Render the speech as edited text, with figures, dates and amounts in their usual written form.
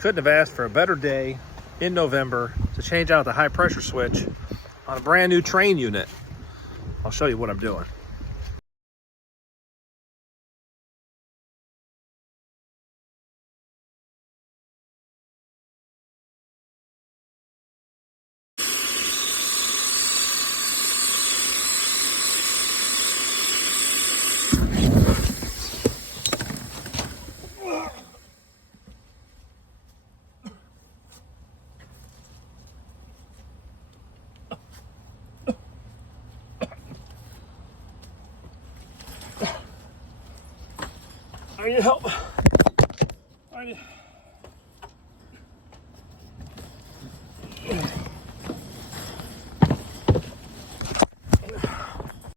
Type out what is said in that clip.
Couldn't have asked for a better day in November to change out the high pressure switch on a brand new train unit. I'll show you what I'm doing. I need help.